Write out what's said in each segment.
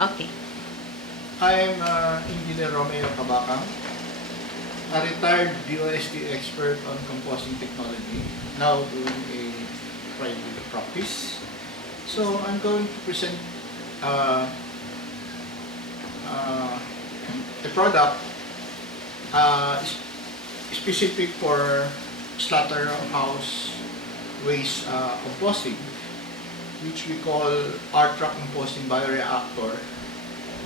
Okay. I'm Engineer Romeo Cabacang, a retired DOST expert on composting technology, now doing a private practice. So I'm going to present uh, uh, a product specific for slaughterhouse waste composting, which we call Rtrock Composting Bioreactor,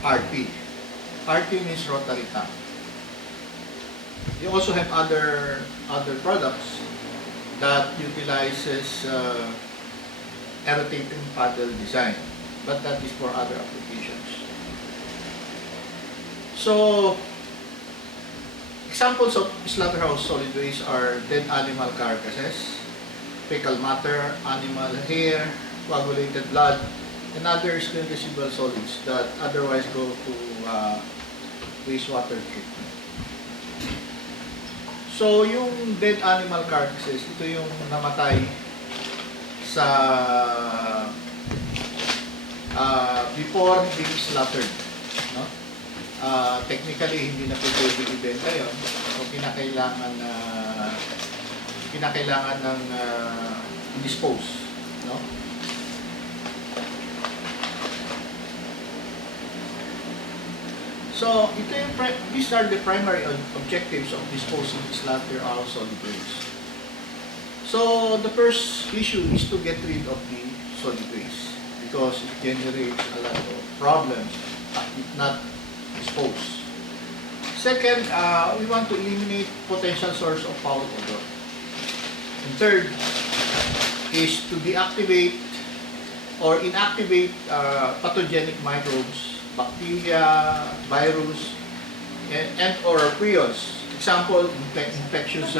RT. RT means rotary tank. We also have other products that utilizes a rotating paddle design, but that is for other applications. So, examples of slaughterhouse solid waste are dead animal carcasses, fecal matter, animal hair, coagulated blood, and other residual solids that otherwise go to wastewater treatment. So, yung dead animal carcasses, ito yung namatay sa before being slaughtered. No? Technically, hindi na pwede ibenta yun. So, kinakailangan ng dispose. No? So, these are the primary objectives of disposing slaughterhouse solid waste. So, the first issue is to get rid of the solid waste because it generates a lot of problems if not disposed. Second, we want to eliminate potential source of foul odor. And third is to deactivate or inactivate pathogenic microbes, bacteria, virus, and or prions. Example, infectious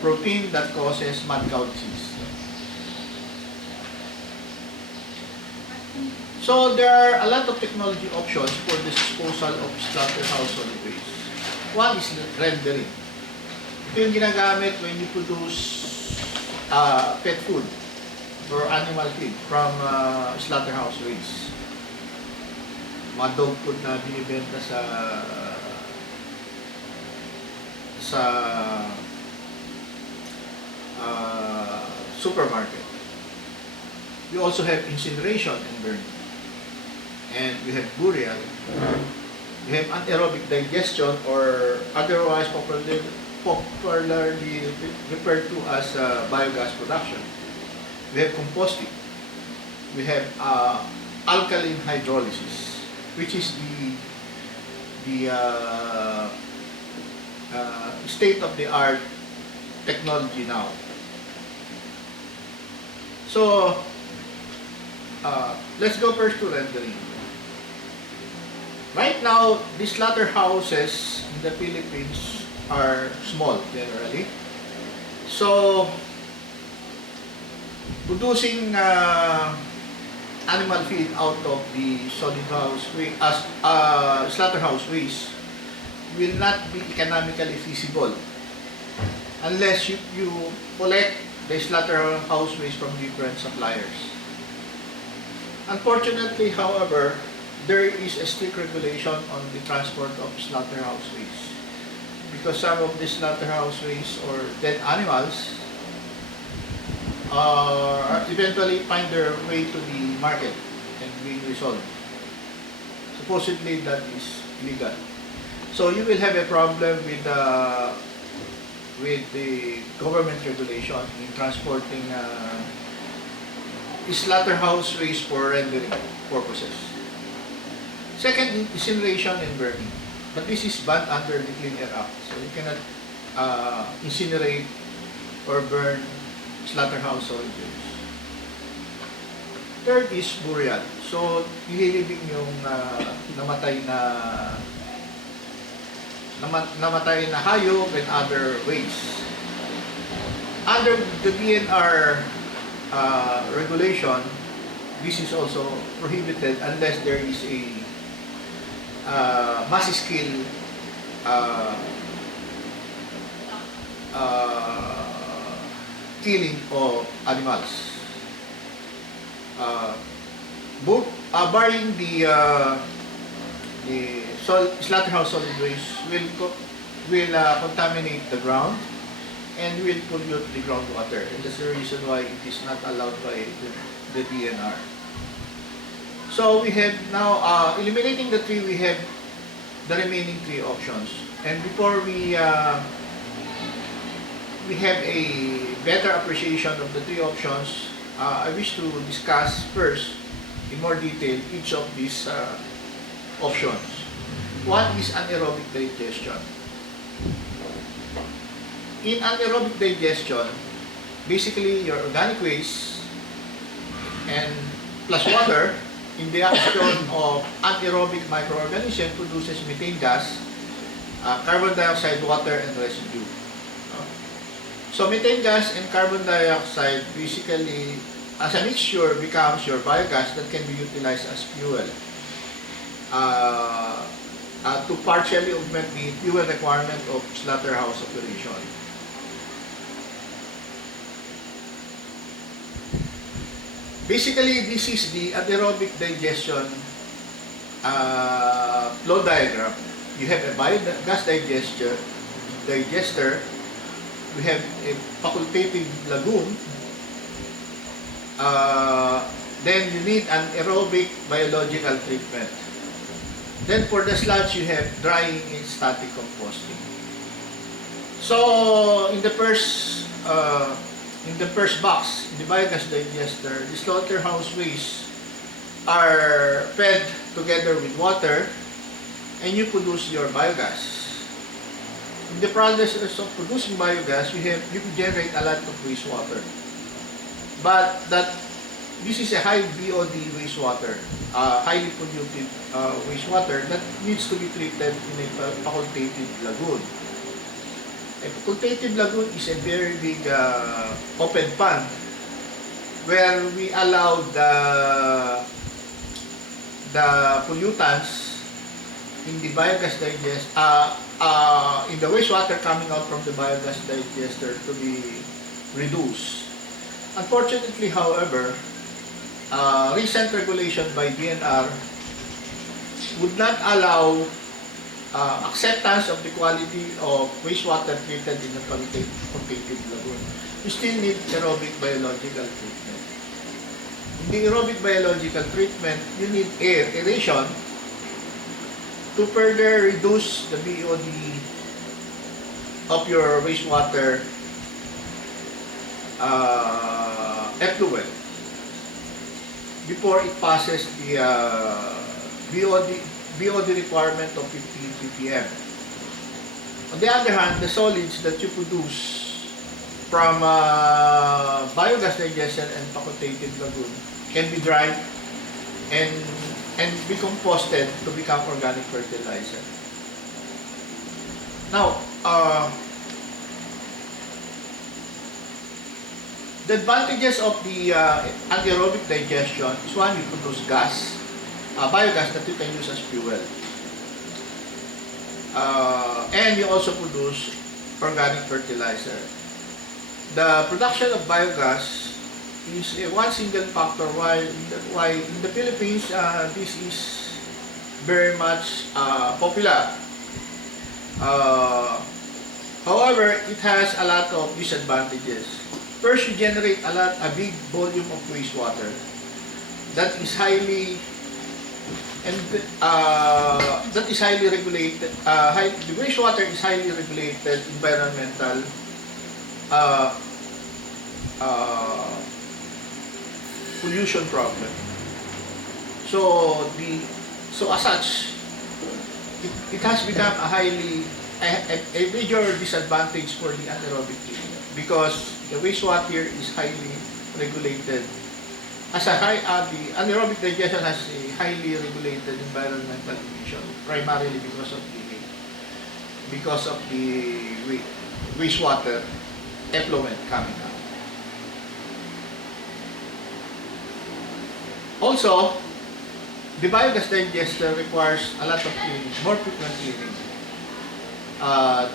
protein that causes mad cow disease. So there are a lot of technology options for the disposal of slaughterhouse solid waste. One is rendering. Ito yung ginagamit when you produce pet food or animal feed from slaughterhouse waste. Mga dog food na binibenta sa supermarket. We also have incineration and burning. And we have burial. We have anaerobic digestion, or otherwise popularly referred to as biogas production. We have composting. We have alkaline hydrolysis, which is the state-of-the-art technology now. So, let's go first to rendering. Right now, the slaughterhouses in the Philippines are small generally. So, producing animal feed out of the slaughterhouse waste will not be economically feasible unless you collect the slaughterhouse waste from different suppliers. Unfortunately, however, there is a strict regulation on the transport of slaughterhouse waste because some of the slaughterhouse waste or dead animals eventually find their way to the market and being resold. Supposedly that is illegal. So you will have a problem with the government regulation in transporting slaughterhouse waste for rendering purposes. Second, incineration and burning. But this is banned under the Clean Air Act. So you cannot incinerate or burn slaughterhouse solid waste. Third is burial. So, nililibing yung namatay na hayop and other waste. Under the DNR regulation, this is also prohibited unless there is a mass scale killing of animals. Both barring the slaughterhouse solid waste will contaminate the ground and will pollute the groundwater, and that's the reason why it is not allowed by the DNR. So we have now, eliminating the tree, we have the remaining three options. And before we have a better appreciation of the three options, I wish to discuss first in more detail each of these options. One is anaerobic digestion. In anaerobic digestion, basically your organic waste and plus water in the action of anaerobic microorganism produces methane gas, carbon dioxide, water, and residue. So methane gas and carbon dioxide basically as a mixture becomes your biogas that can be utilized as fuel to partially augment the fuel requirement of slaughterhouse operation. Basically, this is the anaerobic digestion flow diagram. You have a biogas digester. We have a facultative lagoon. Then you need an aerobic biological treatment. Then for the sludge, you have drying and static composting. So in the first box, in the biogas digester, the slaughterhouse waste are fed together with water, and you produce your biogas. In the process of producing biogas, you generate a lot of wastewater. But this is a high BOD wastewater, highly polluted wastewater that needs to be treated in a facultative lagoon. A facultative lagoon is a very big open pond where we allow the pollutants in the biogas in the wastewater coming out from the biogas digester to be reduced. Unfortunately, however, recent regulation by DNR would not allow acceptance of the quality of wastewater treated in a facultative lagoon. You still need aerobic biological treatment. In the aerobic biological treatment, you need aeration to further reduce the BOD of your wastewater effluent before it passes the BOD requirement of 15 ppm. On the other hand, the solids that you produce from biogas digestion and facultative lagoon can be dried and be composted to become organic fertilizer. Now, the advantages of the anaerobic digestion is one, you produce gas, biogas that you can use as fuel. And you also produce organic fertilizer. The production of biogas is one single factor why in the Philippines this is very much popular. However, it has a lot of disadvantages. First, you generate a big volume of wastewater that is highly regulated. The wastewater is highly regulated environmental pollution problem. So as such, it has become a major disadvantage for the anaerobic treatment because the wastewater is highly regulated. The anaerobic digestion has a highly regulated environmental emission, primarily because of the wastewater effluent coming out. Also, the biogas digester requires a lot of cleaning, more frequent cleaning,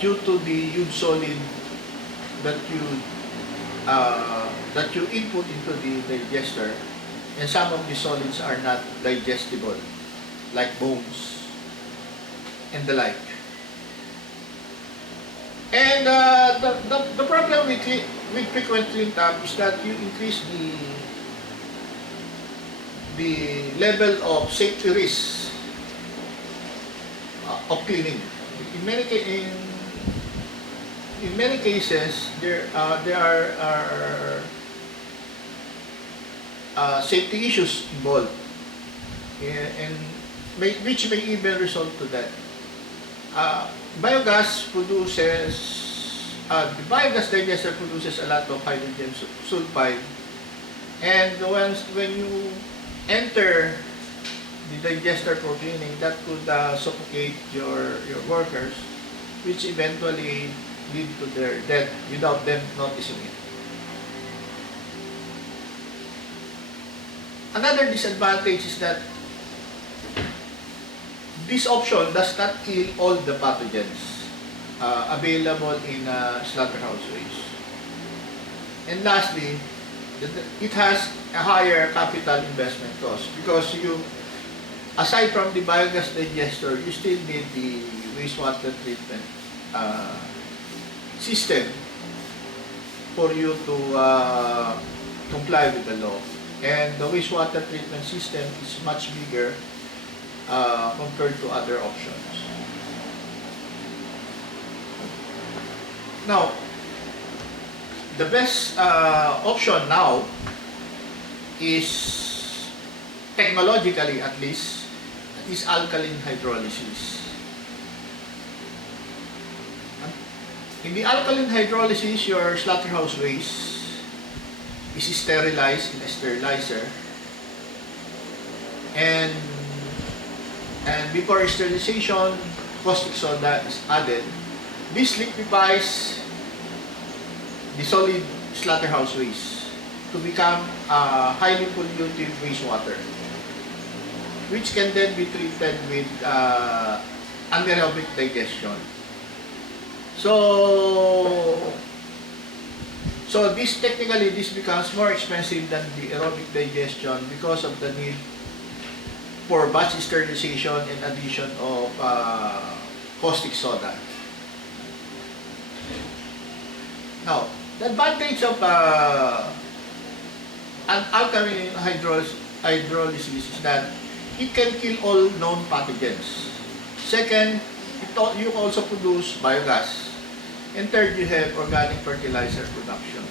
due to the huge solid that you input into the digester and some of the solids are not digestible, like bones and the like. And the problem with frequent cleanup is that you increase the level of safety risk of cleaning. In many cases, there are safety issues involved, and which may even result to that. Biogas produces, the biogas digester produces a lot of hydrogen sulfide, and when you enter the digester for cleaning, that could suffocate your workers, which eventually lead to their death without them noticing it. Another disadvantage is that this option does not kill all the pathogens available in slaughterhouse waste. And lastly, it has a higher capital investment cost because aside from the biogas digester, you still need the wastewater treatment system for you to comply with the law. And the wastewater treatment system is much bigger compared to other options. Now, the best option now is, technologically at least, is alkaline hydrolysis. In the alkaline hydrolysis, your slaughterhouse waste is sterilized in a sterilizer, and before sterilization, caustic soda is added. This liquefies the solid slaughterhouse waste to become highly polluted wastewater, which can then be treated with anaerobic digestion. So this becomes more expensive than the aerobic digestion because of the need for batch sterilization and addition of caustic soda. Now, the advantage of an alkaline hydrolysis is that it can kill all known pathogens. Second, you also produce biogas. And third, you have organic fertilizer production.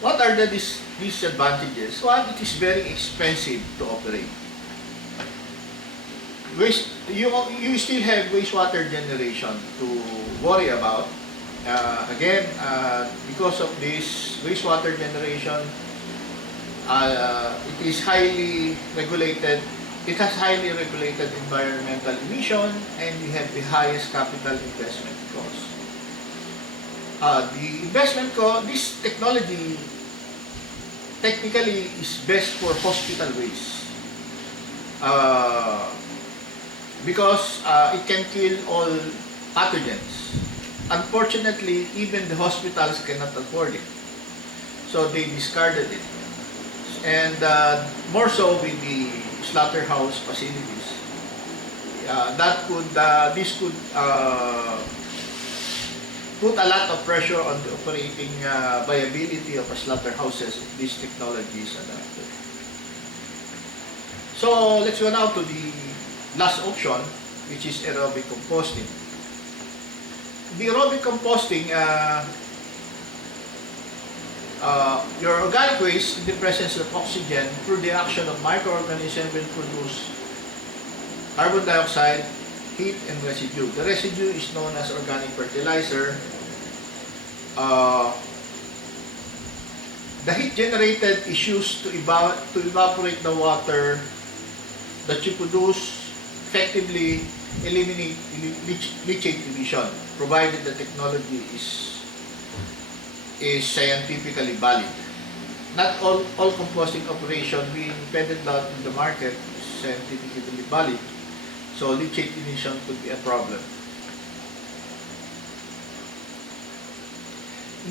What are the disadvantages? One, it is very expensive to operate. You still have wastewater generation to worry about. Again, because of this wastewater generation, it is highly regulated. It has highly regulated environmental emission, and you have the highest capital investment cost. The investment cost, this technology technically is best for hospital waste because it can kill all pathogens. Unfortunately, even the hospitals cannot afford it, so they discarded it. And more so with the slaughterhouse facilities, this could put a lot of pressure on the operating viability of slaughterhouses if this technology is adopted. So let's go now to the last option, which is aerobic composting. The aerobic composting, your organic waste in the presence of oxygen through the action of microorganisms will produce carbon dioxide, heat, and residue. The residue is known as organic fertilizer. The heat generated is used to evaporate the water that you produce, effectively eliminate leachate emission, provided the technology is scientifically valid. Not all composting operation being peddled out in the market is scientifically valid, so leachate emission could be a problem.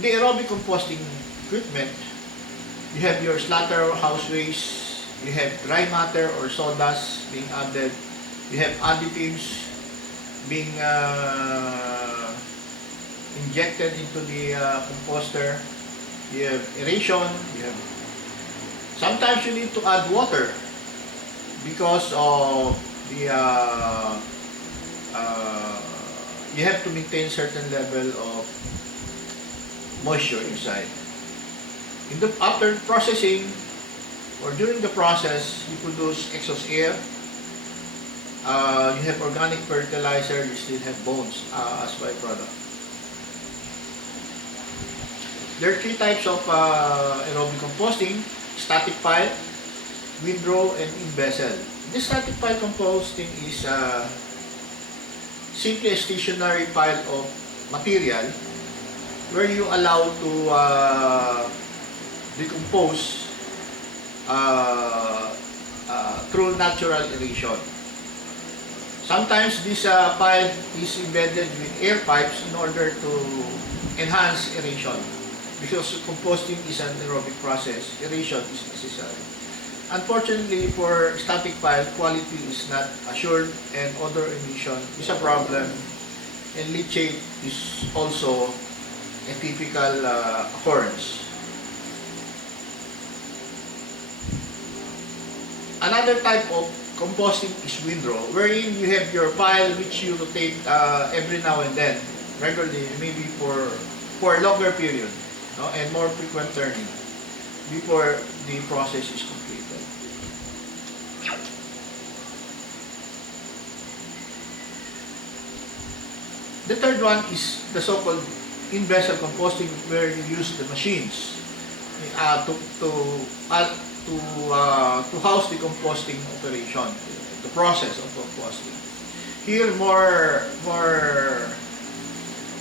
The aerobic composting equipment You have your slaughterhouse waste, you have dry matter or sawdust being added, you have additives being injected into the composter, you have aeration, you have sometimes you need to add water because of the you have to maintain certain level of moisture inside. After processing or during the process, you produce exhaust air. You have organic fertilizer. You still have bones as byproduct. There are three types of aerobic composting: static pile, windrow, and in-vessel. This static pile composting is simply a stationary pile of material where you allow to decompose through natural aeration. Sometimes this pile is embedded with air pipes in order to enhance aeration. Because composting is an aerobic process, aeration is necessary. Unfortunately, for static pile, quality is not assured and odor emission is a problem, and leachate is also a typical occurrence. Another type of composting is windrow, wherein you have your pile which you rotate every now and then, regularly, maybe for a longer period, no, and more frequent turning before the process is completed. The third one is the so-called in-vessel composting, where you use the machines to house the composting operation, the process of composting. Here, more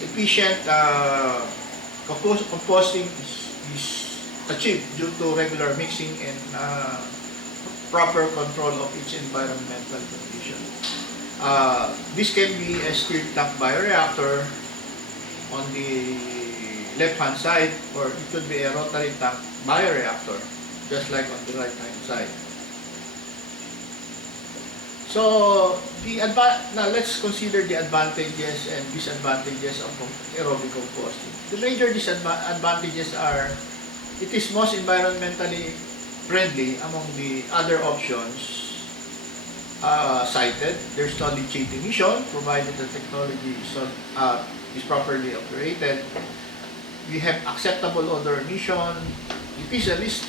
efficient composting is achieved due to regular mixing and proper control of its environmental condition. This can be a stirred tank bioreactor on the left-hand side, or it could be a rotary tank bioreactor, just like on the right-hand side. So, now let's consider the advantages and disadvantages of aerobic composting. The major disadvantages are, it is most environmentally friendly among the other options cited. There's no leachate emission, provided the technology is properly operated. We have acceptable odor emission. It is a least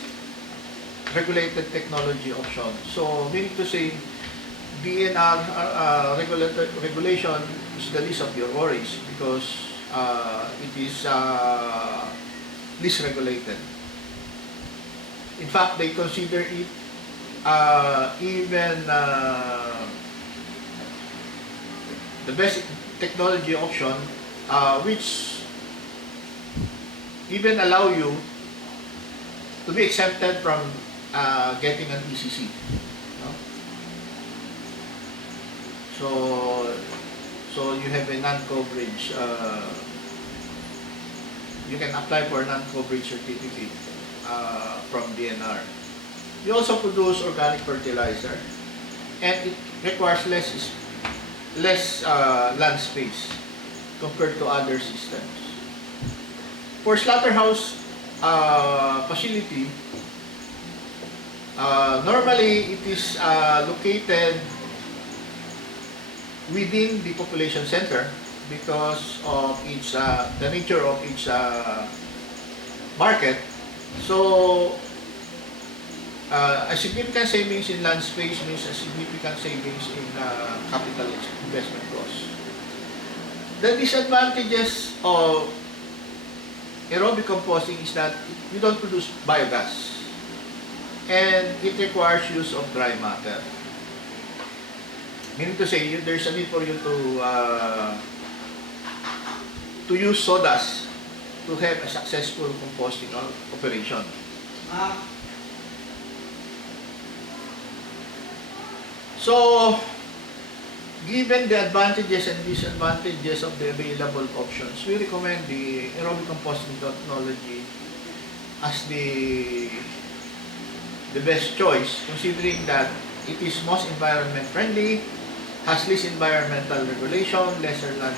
regulated technology option. So, meaning to say, DNR regulation is the least of your worries because it is least regulated. In fact, they consider it even the best technology option, which even allow you to be exempted from getting an ECC. No? So you have a non-coverage. You can apply for a non-coverage certificate from DNR. You also produce organic fertilizer, and it requires less land space compared to other systems. For slaughterhouse facility, normally it is located within the population center because of its the nature of its market. So a significant savings in land space means a significant savings in capital investment costs. The disadvantages of aerobic composting is that you don't produce biogas, and it requires use of dry matter. Meaning to say, there's a need for you to use sawdust to have a successful composting operation. So, given the advantages and disadvantages of the available options, we recommend the aerobic composting technology as the best choice, considering that it is most environment friendly, has less environmental regulation, lesser land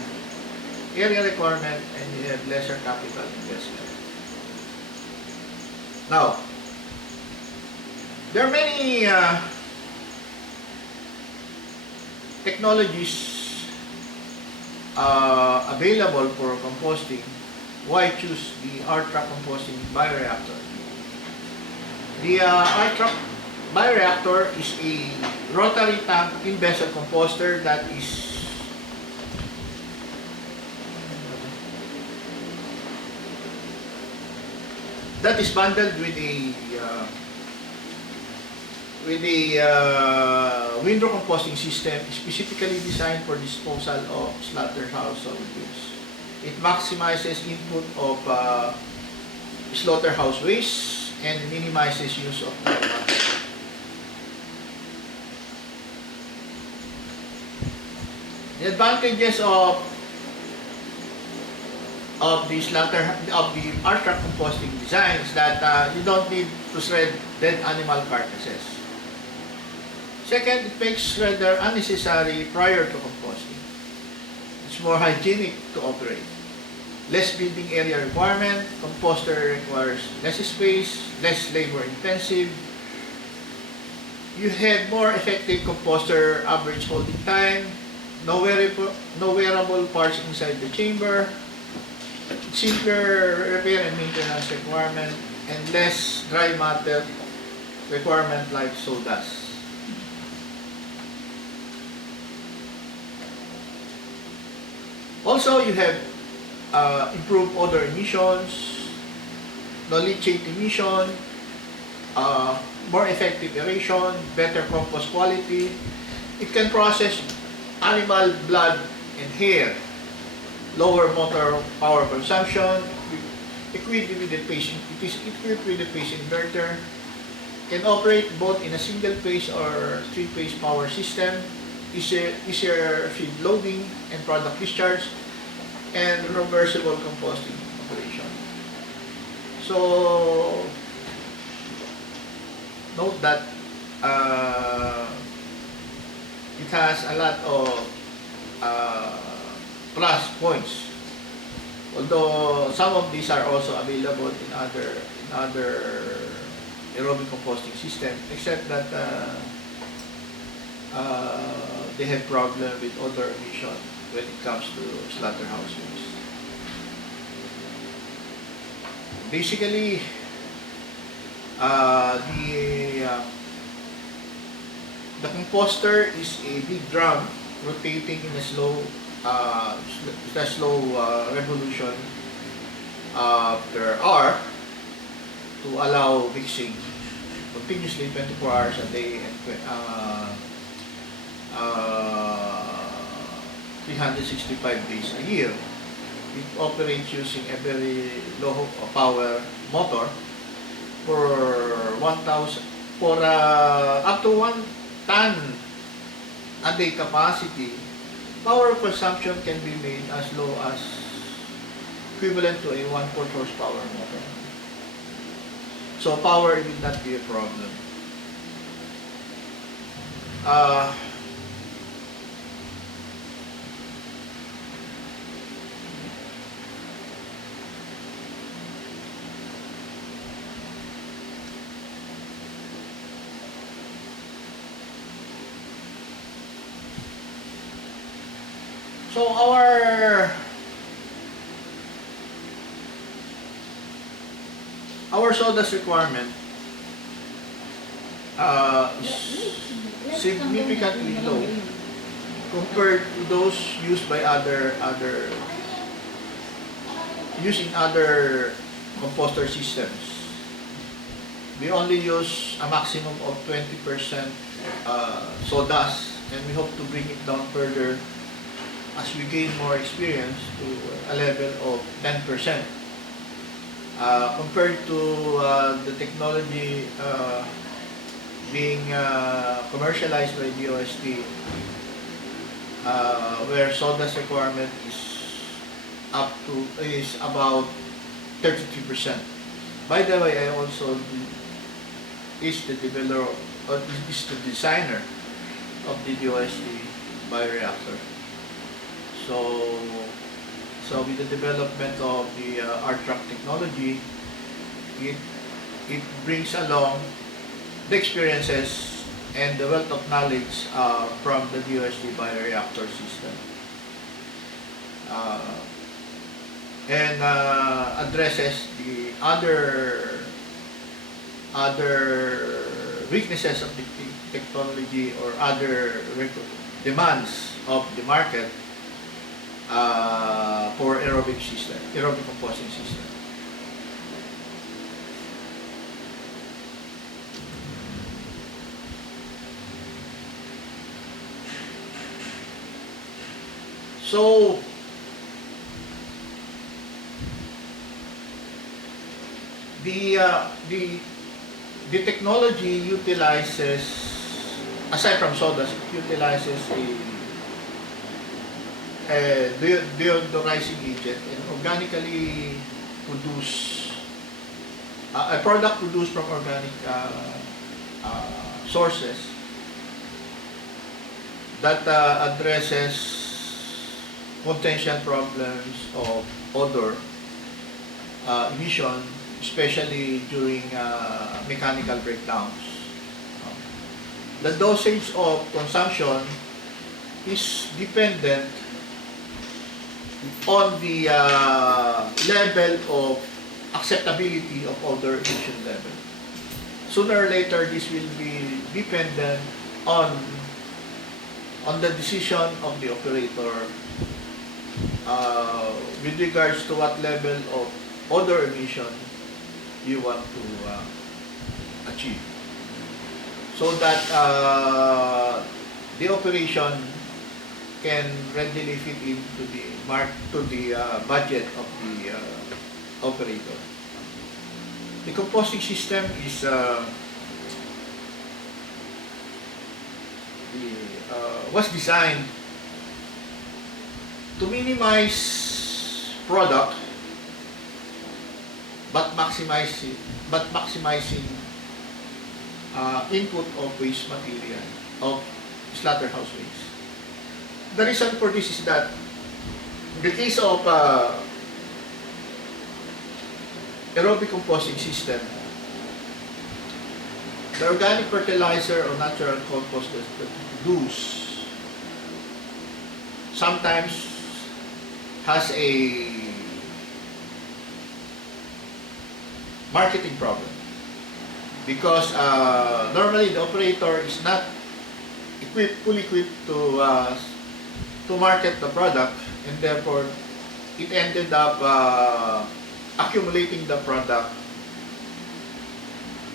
area requirement, and you have lesser capital investment. Now, there are many technologies available for composting. Why choose the Rtrock composting bioreactor? The Rtrock bioreactor is a rotary tank in-vessel composter that is bundled with a window composting system specifically designed for disposal of slaughterhouse solid waste. It maximizes input of slaughterhouse waste and minimizes use of biomass. The advantages of the Rtrock composting design is that you don't need to shred dead animal carcasses. Second, it makes shredder unnecessary prior to composting. It's more hygienic to operate. Less building area requirement, composter requires less space, less labor intensive. You have more effective composter average holding time, no wearable parts inside the chamber, simpler repair and maintenance requirement, and less dry matter requirement like sawdust. Also, you have improved odor emissions, no leachate emission, more effective aeration, better compost quality. It can process animal blood and hair, lower motor power consumption, equipped with the pace inverter, can operate both in a single-phase or three-phase power system, easier feed loading and product discharge, and reversible composting operation. So, note that it has a lot of plus points. Although some of these are also available in other aerobic composting systems, except that they have problem with odor emission when it comes to slaughterhouse waste. Basically, the composter is a big drum rotating in a slow revolution per hour to allow mixing continuously 24 hours a day and 365 days a year. It operates using a very low power motor for up to 1 ton a day capacity. Power consumption can be made as low as equivalent to a 1/4 horsepower motor. So power will not be a problem. So our sawdust requirement is significantly low compared to those used by other composter systems. We only use a maximum of 20% sawdust, and we hope to bring it down further as we gain more experience to a level of 10%. Compared to the technology being commercialized by DOST, where sawdust requirement is about 33%. By the way, I also is the developer or is the designer of the DOST bioreactor. So, so with the development of the Rtrock technology, it it brings along the experiences and the wealth of knowledge from the DOST bioreactor system, uh, and addresses the other weaknesses of the technology or other demands of the market for aerobic composting system. So, the technology utilizes, aside from sodas, it utilizes a deodorizing agent and organically produce a product produced from organic sources that addresses potential problems of odor emission, especially during mechanical breakdowns. The dosage of consumption is dependent on the level of acceptability of odor emission level. Sooner or later, this will be dependent on the decision of the operator with regards to what level of odor emission you want to achieve, so that the operation can readily fit into the budget of the operator. The composting system is was designed to minimize product but maximizing input of waste material of slaughterhouse waste. The reason for this is that in the case of aerobic composting system, the organic fertilizer or natural compost that we produce sometimes has a marketing problem, because normally the operator is not fully equipped to market the product, and therefore it ended up accumulating the product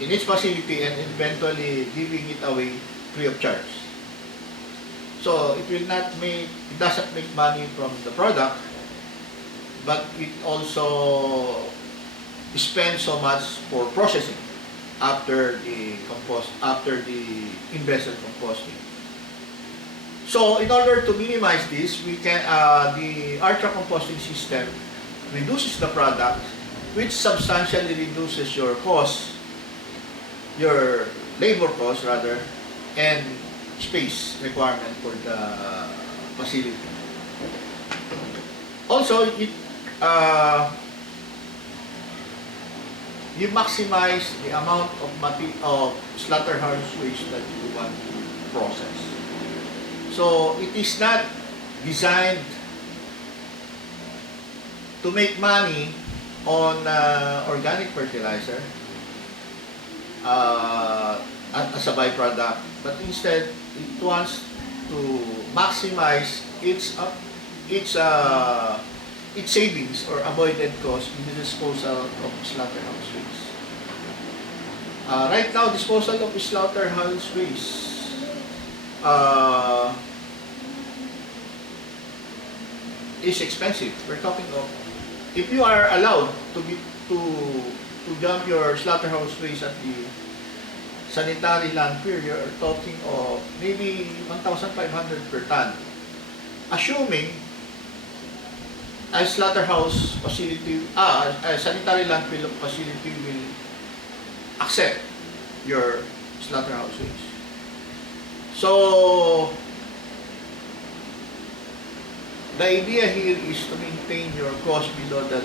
in its facility and eventually giving it away free of charge. So it doesn't make money from the product, but it also spends so much for processing after the invested composting. So in order to minimize this, we can the Rtrock composting system reduces the product, which substantially reduces your cost, your labor cost rather, and space requirement for the facility. Also, you maximize the amount of slaughterhouse waste that you want to process. So it is not designed to make money on organic fertilizer as a byproduct, but instead it wants to maximize its savings or avoided cost in the disposal of slaughterhouse waste. Right now, disposal of slaughterhouse waste is expensive. We're talking of, if you are allowed to dump your slaughterhouse waste at the sanitary landfill, you're talking of maybe 1,500 per ton. Assuming a slaughterhouse facility, a sanitary landfill facility will accept your slaughterhouse waste. So, the idea here is to maintain your cost below the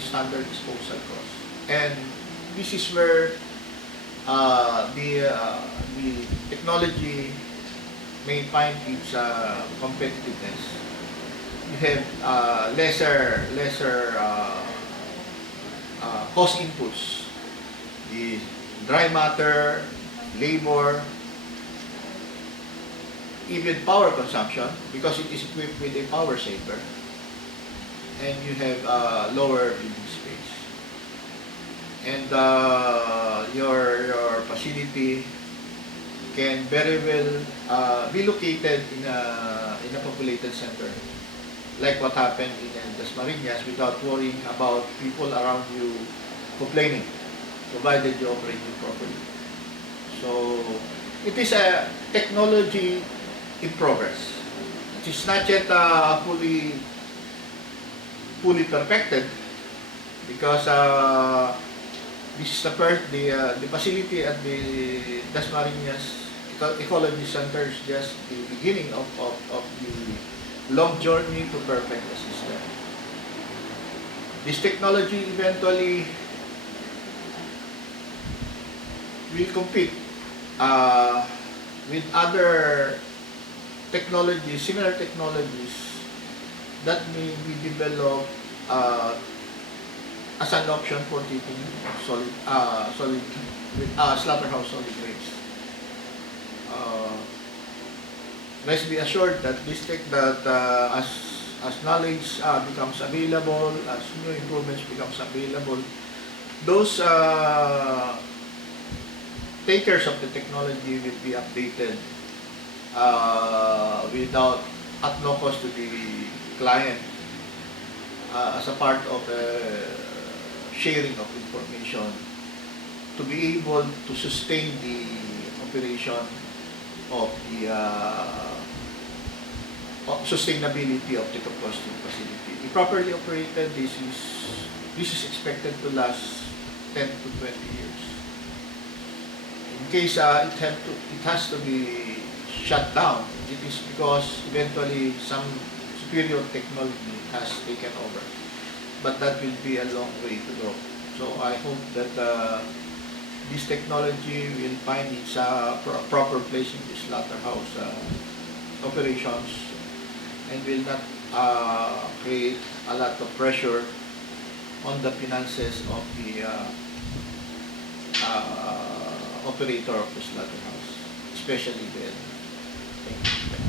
standard disposal cost. And this is where the technology may find its competitiveness. You have lesser cost inputs, the dry matter, labor, even power consumption, because it is equipped with a power saver, and you have lower living space. And your facility can very well be located in a populated center, like what happened in Dasmariñas, without worrying about people around you complaining, provided you operate it properly. So it is a technology in progress. It is not yet fully perfected, because this is the facility at the Dasmariñas Ecology Center is just the beginning of the long journey to perfect the system. This technology eventually will compete with other technologies, similar technologies that may be developed as an option for treating slaughterhouse solid waste. Let's be assured that as knowledge becomes available, as new improvements becomes available, those takers of the technology will be updated at no cost to the client, as a part of sharing of information to be able to sustain the operation of the sustainability of the composting facility. If properly operated, this is expected to last 10 to 20 years. In case it has to be shut down, it is because eventually some superior technology has taken over. But that will be a long way to go. So I hope that this technology will find its proper place in the slaughterhouse operations, and will not create a lot of pressure on the finances of the operator of the slaughterhouse, especially the. Thank you.